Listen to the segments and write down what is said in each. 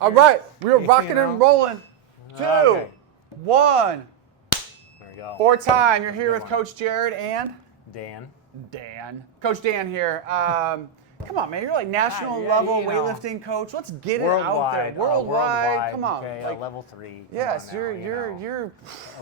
All right, we're rocking and rolling. 2, Okay. 1. There we go. 4 time. You're here Good with one. Coach Jared and Dan. Coach Dan here. Come on, man. You're like national Yeah, level you know. weightlifting coach. Let's get it out there. Worldwide. Worldwide. Come on. Okay, Like, level 3. yes, Come on now, you're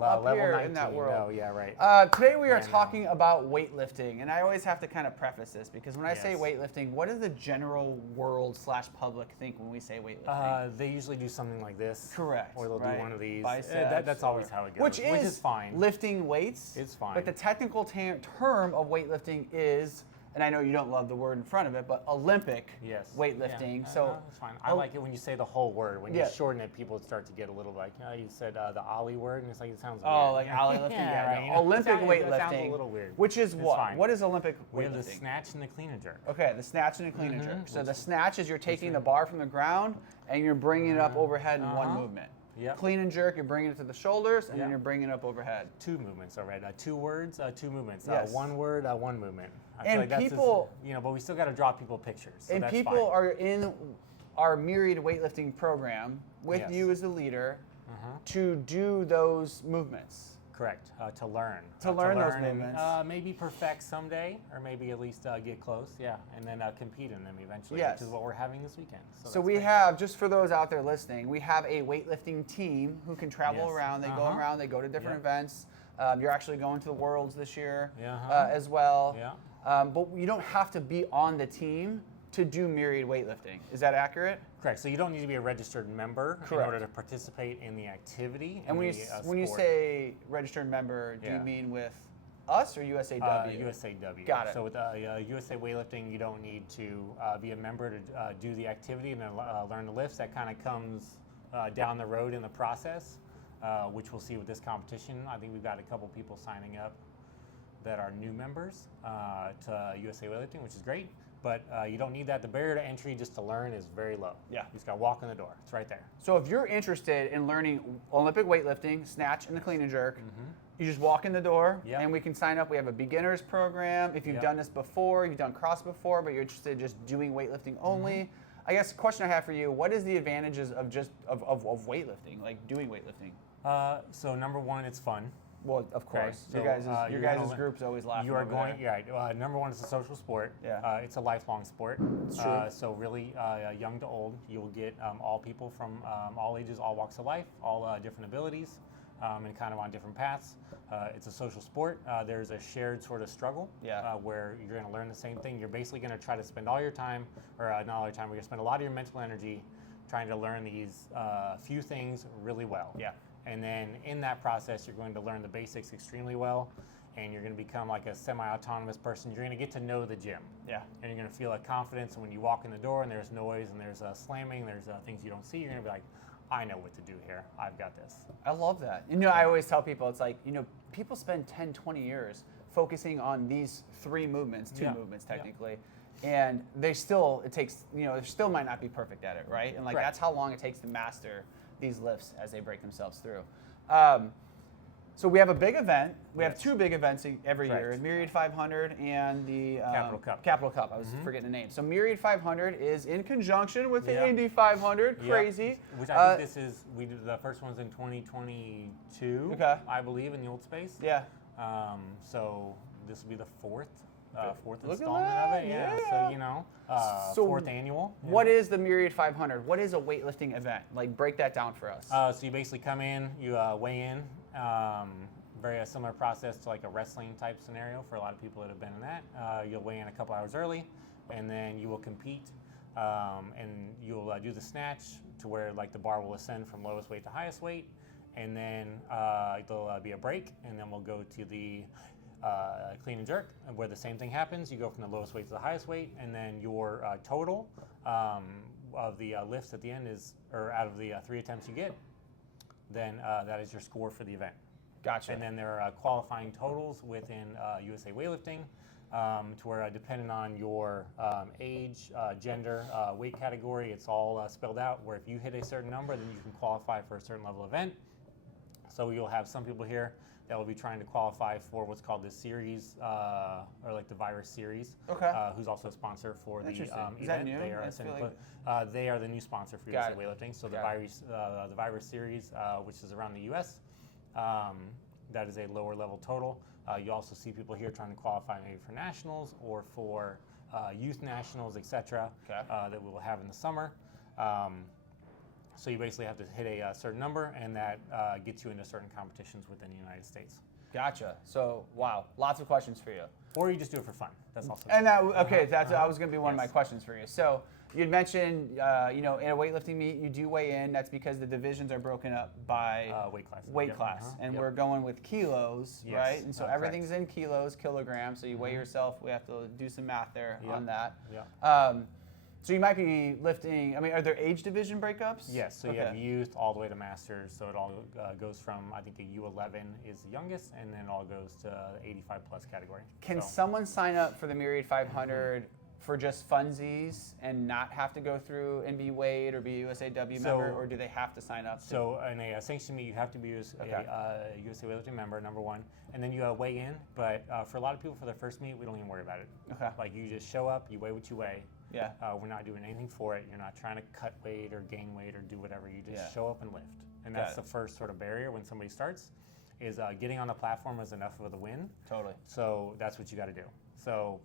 up level here 19, in that world. No, yeah, right. Today we are Yeah, no. talking about weightlifting, and I always have to kind of preface this because when I say Yes. weightlifting, what does the general world/public think when we say weightlifting? They usually do something like this. Correct. Or they'll right? do one of these. Biceps That's always how it goes. Which is fine. lifting weights. It's fine. But the technical term of weightlifting is, and I know you don't love the word in front of it, but Olympic Yes. weightlifting. Yeah. So It's fine. I like it when you say the whole word. When Yeah. you shorten it, people start to get a little like, you said the Ollie word, and it's like, it sounds oh, weird. like Ollie lifting, Yeah, yeah, right. no. Olympic It sounds weightlifting, a little weird. which is It's what? fine. What is Olympic We have the weightlifting? snatch and the clean and jerk. Okay, the snatch and the clean and jerk. So which the is- snatch is you're taking the bar from the ground and you're bringing it up overhead in one Uh-huh. movement. Yep. Clean and jerk, you're bringing it to the shoulders and then Yep. you're bringing it up overhead. 2 movements, all right. 2 words, 2 movements. Yes. 1 word, 1 movement. I feel And like that's people- but we still got to draw people pictures. So And that's people fine. are in our Myriad weightlifting program with Yes. you as the leader to do those movements. Correct. To learn. To learn those and, movements. maybe perfect someday, or maybe at least get close, yeah, and then compete in them eventually, Yes. which is what we're having this weekend. So that's we great. have, just for those out there listening, we have a weightlifting team who can travel Yes. around. They go around, they go to different Yep. events. You're actually going to the Worlds this year Yeah, as well. Yeah. But you don't have to be on the team to do Myriad weightlifting. Is that accurate? Correct. So you don't need to be a registered member in Correct. order to participate in the activity. And when you sport. say registered member, do you Yeah. mean with us or USAW? USAW. Got it. So with USA Weightlifting, you don't need to be a member to do the activity and learn the lifts. That kind of comes down the road in the process, which we'll see with this competition. I think we've got a couple people signing up that are new members to USA Weightlifting, which is great. But you don't need that. The barrier to entry just to learn is very low. Yeah. You just got to walk in the door. It's right there. So if you're interested in learning Olympic weightlifting, snatch, and the clean and jerk, you just walk in the door Yep. and we can sign up. We have a beginner's program. If you've Yep. done this before, you've done cross before, but you're interested in just doing weightlifting only. I guess the question I have for you, what is the advantages of just of weightlifting, like doing weightlifting? So number 1, it's fun. Well, of course. So, your guys' you're gonna group's always laughing. You are over going, there. yeah. Number 1 is a social sport. Yeah. It's a lifelong sport. It's true. So really, young to old, you will get all people from all ages, all walks of life, all different abilities, and kind of on different paths. It's a social sport. There's a shared sort of struggle Yeah. where you're going to learn the same thing. You're basically going to try to spend all your time, or not all your time, but you're going to spend a lot of your mental energy trying to learn these few things really well. Yeah. And then in that process, you're going to learn the basics extremely well, and you're going to become like a semi-autonomous person. You're going to get to know the gym. Yeah. And you're going to feel a confidence when you walk in the door and there's noise and there's slamming, there's things you don't see. You're going to be like, I know what to do here. I've got this. I love that. You know, I always tell people, it's like, you know, people spend 10, 20 years focusing on these 3 movements, 2 Yeah. movements technically, and they still, it takes, you know, they still might not be perfect at it, right? And like, Correct. that's how long it takes to master these lifts as they break themselves through. So we have a big event. We have Yes. 2 big events every year, Correct. Myriad 500 and the Capital Cup. Capital Cup. I was forgetting the name. So Myriad 500 is in conjunction with the Yeah. Indy 500. Yeah. Crazy. Which I think we did the first one's in 2022, Okay. I believe, in the old space. Yeah. So this will be the fourth Look at installment that, of it. Yeah. yeah. So, you know, So 4th annual. Yeah. What is the Myriad 500? What is a weightlifting event? Like, break that down for us. So you basically come in, you weigh in. Very similar process to like a wrestling type scenario for a lot of people that have been in that. You'll weigh in a couple hours early, and then you will compete, and you'll do the snatch to where like the bar will ascend from lowest weight to highest weight, and then there'll be a break, and then we'll go to the clean and jerk, where the same thing happens. You go from the lowest weight to the highest weight, and then your total of the lifts at the end is, or out of the 3 attempts you get, then that is your score for the event. Gotcha. And then there are qualifying totals within USA Weightlifting, to where depending on your age, gender, weight category, it's all spelled out, where if you hit a certain number, then you can qualify for a certain level event. So you'll have some people here that will be trying to qualify for what's called the series, or like the Virus Series. Okay. Who's also a sponsor for the Interesting. event. Is that new? They are, I feel like- they are the new sponsor for Got USA it. Weightlifting. So the Got it. Virus Series, which is around the U.S., that is a lower level total. You also see people here trying to qualify maybe for nationals or for youth nationals, etc. Okay. That we will have in the summer. So you basically have to hit a certain number, and that gets you into certain competitions within the United States. Gotcha. So, wow, lots of questions for you. Or you just do it for fun. That's also. And that, okay, that was going to be one of my Yes. questions for you. So, you'd mentioned, in a weightlifting meet, you do weigh in. That's because the divisions are broken up by weight class. weight Yep. class, and Yep. we're going with kilos, Yes, right? And so correct. everything's in kilos, kilograms. So you weigh yourself. We have to do some math there Yep. on that. Yeah. So you might be lifting. I mean, are there age division breakups? Yes, so you have youth all the way to masters. So it all goes from, I think, a U11 is the youngest, and then it all goes to the 85 plus category. Can So- someone sign up for the Myriad 500 for just funsies and not have to go through and be weighed or be a USAW member, or do they have to sign up? So in a sanctioned meet, you have to be a USA Weightlifting member, number one, and then you weigh in. But for a lot of people, for their first meet, we don't even worry about it. Okay. Like you just show up, you weigh what you weigh. Yeah. We're not doing anything for it. You're not trying to cut weight or gain weight or do whatever. You just Yeah. show up and lift. And Got that's it. the first sort of barrier when somebody starts, is getting on the platform is enough of a win. Totally. So that's what you got to do. So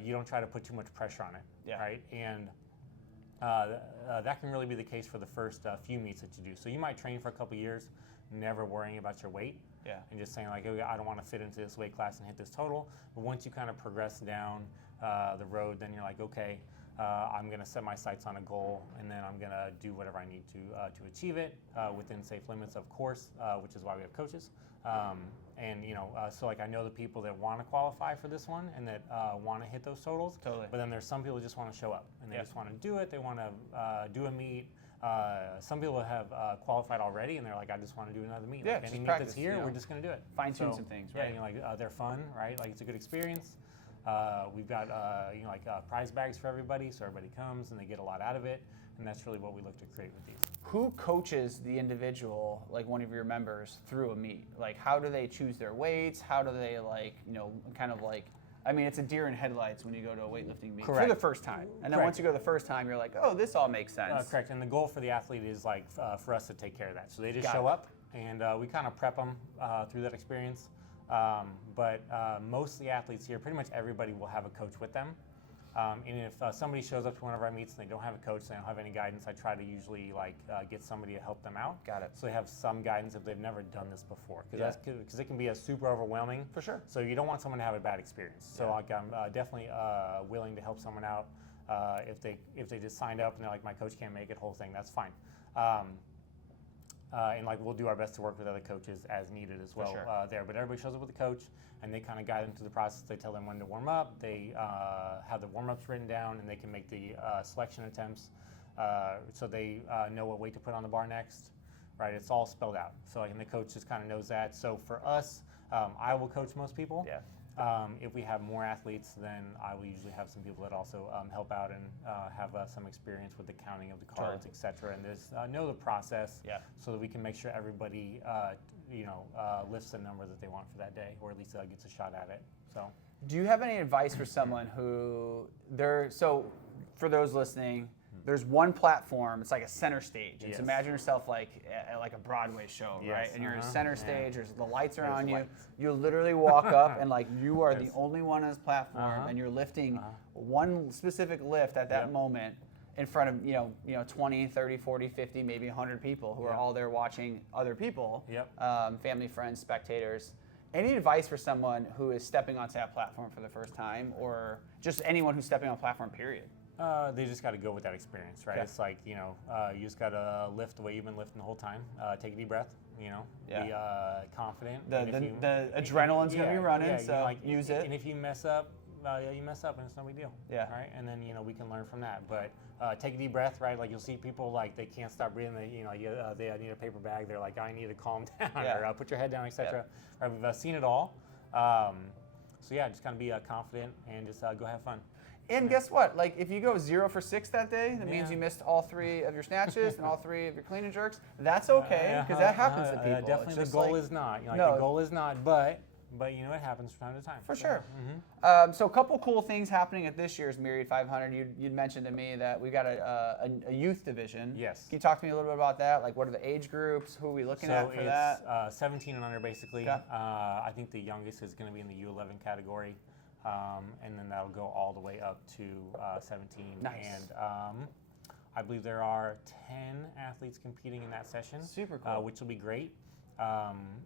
you don't try to put too much pressure on it, Yeah. right? And that can really be the case for the first few meets that you do. So you might train for a couple years, never worrying about your weight, Yeah. and just saying like, okay, I don't want to fit into this weight class and hit this total. But once you kind of progress down the road, then you're like, okay, I'm going to set my sights on a goal, and then I'm going to do whatever I need to achieve it within safe limits, of course, which is why we have coaches. So like I know the people that want to qualify for this one and that want to hit those totals. Totally. But then there's some people who just want to show up and they Yeah. just want to do it. They want to do a meet. Some people have qualified already and they're like, I just want to do another meet. Yeah, Like just any meet practice, that's here, you know, we're just going to do it. fine-tune some things, Yeah, right? and you're like, they're fun, right? Like it's a good experience. We've got prize bags for everybody, so everybody comes and they get a lot out of it, and that's really what we look to create with these. Who coaches the individual, like one of your members, through a meet? Like, how do they choose their weights? How do they, I mean, it's a deer in headlights when you go to a weightlifting meet for Correct. the first time. And then Correct. once you go the first time, you're like, oh, this all makes sense. Correct, and the goal for the athlete is like for us to take care of that. So they just Got show it. up, and we kind of prep them through that experience. But most of the athletes here, pretty much everybody will have a coach with them. And if somebody shows up to one of our meets and they don't have a coach, they don't have any guidance, I try to usually get somebody to help them out. Got it. So they have some guidance if they've never done this before, Yeah. because it can be a super overwhelming. For sure. So you don't want someone to have a bad experience. So Yeah. like I'm definitely willing to help someone out if they just signed up and they're like, my coach can't make it, whole thing, that's fine. And like we'll do our best to work with other coaches as needed as well sure. there. But everybody shows up with a coach, and they kind of guide them through the process. They tell them when to warm up. They have the warm-ups written down, and they can make the selection attempts, so they know what weight to put on the bar next. Right, it's all spelled out. So like, and the coach just kind of knows that. So for us, I will coach most people. Yeah. If we have more athletes, then I will usually have some people that also help out and have some experience with the counting of the cards, etc. And just know the process, Yeah. so that we can make sure everybody, lifts the number that they want for that day, or at least gets a shot at it. So. Do you have any advice for someone who so for those listening, there's one platform, it's like a center stage. It's Yes. imagine yourself like at like a Broadway show, Yes, right? And you're in uh-huh, center yeah. stage, there's the lights are There's on the you. lights. You literally walk up and like you are Yes. the only one on this platform Uh-huh. and you're lifting one specific lift at that Yep. moment in front of 20, 30, 40, 50, maybe 100 people who are Yep. all there watching other people, Yep. family, friends, spectators. Any advice for someone who is stepping onto that platform for the first time, or just anyone who's stepping on a platform, period? They just got to go with that experience, right? Okay. It's like, you just got to lift the way you've been lifting the whole time. Take a deep breath, be confident. The And if you- adrenaline's gonna be running, yeah, so like, use it. And if you mess up, you mess up, and it's no big deal. Yeah. Right. And then we can learn from that. But take a deep breath, right? Like you'll see people like they can't stop breathing. They need a paper bag. They're like, I need to calm down, Yeah. or put your head down, etc. Right. We've seen it all. So yeah, just kind of be confident and just go have fun. And guess what? Like, if you go 0 for 6 that day, that means Yeah. you missed all 3 of your snatches and all 3 of your clean and jerks. That's okay, because that happens to people. Definitely, It's the just goal like- is not. You know, like, No. the goal is not, but you know, it happens from time to time. For So, sure. mhm. So a couple cool things happening at this year's Myriad 500. You'd mentioned to me that we got a youth division. Yes. Can you talk to me a little bit about that? Like, what are the age groups? Who are we looking at for it's that? 17 and under, basically. Okay. I think the youngest is going to be in the U11 category, and then that'll go all the way up to 17. Nice. And I believe there are 10 athletes competing in that session. Super cool. Which will be great.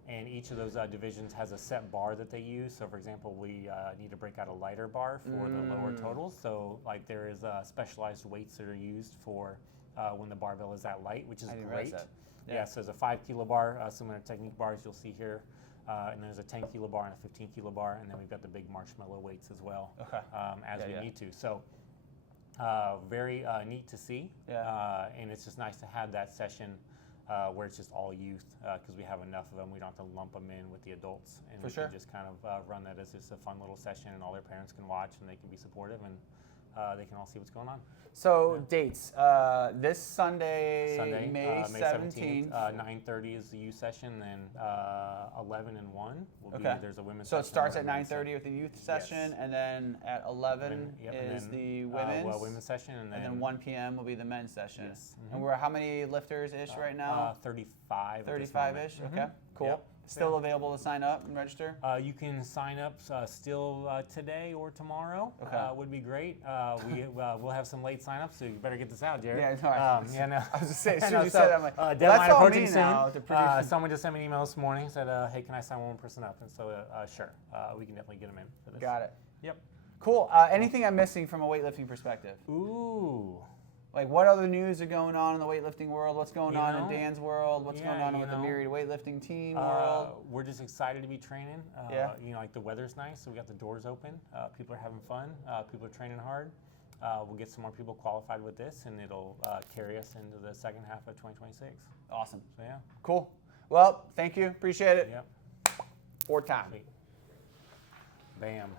And each of those divisions has a set bar that they use. So, for example, we need to break out a lighter bar for the lower totals. So, like, there is specialized weights that are used for when the barbell is that light, which is I didn't realize great. that. Yeah. So there's a 5 kilo bar, similar to technique bars you'll see here. And there's a 10 kilo bar and a 15 kilo bar. And then we've got the big marshmallow weights as well, Okay. as Yeah, we yeah. need to. So, very neat to see. Yeah. And it's just nice to have that session where it's just all youth, because we have enough of them. We don't have to lump them in with the adults, and For we sure. can just kind of run that as just a fun little session, and all their parents can watch, and they can be supportive, and they can all see what's going on. So dates. This Sunday, Sunday, May 17th. 9:30 is the youth session, then 11 and 1 will be. Okay. There's a women's. So it session starts and at a men's 9:30 with the youth Yes. session, and then at 11 Yep, is and the then, women's. women's session, and then 1 p.m. will be the men's session. Yes. And we're how many lifters ish right now? 35. at this 35 moment. ish. Okay, cool. Yep. Still available to sign up and register. You can sign up still today or tomorrow. Okay. Would be great. We'll have some late sign-ups, so you better get this out, Jared. Yeah, no, yeah, no. I was just saying, as soon No, as you so, said that, I'm like, well, deadline that's all approaching me soon. now to produce. Someone just sent me an email this morning, said, hey, can I sign one more person up? And so, sure, we can definitely get them in for this. Got it. Yep. Cool. Anything I'm missing from a weightlifting perspective? Ooh. Like, what other news are going on in the weightlifting world? What's going You on in know, Dan's world? What's going yeah, on you with the know, Myriad Weightlifting Team world? We're just excited to be training. Yeah. You know, like the weather's nice, so we got the doors open. People are having fun. People are training hard. We'll get some more people qualified with this, and it'll carry us into the second half of 2026. Awesome. So yeah. Cool. Well, thank you. Appreciate it. Yep. 4 time. Sweet. Bam.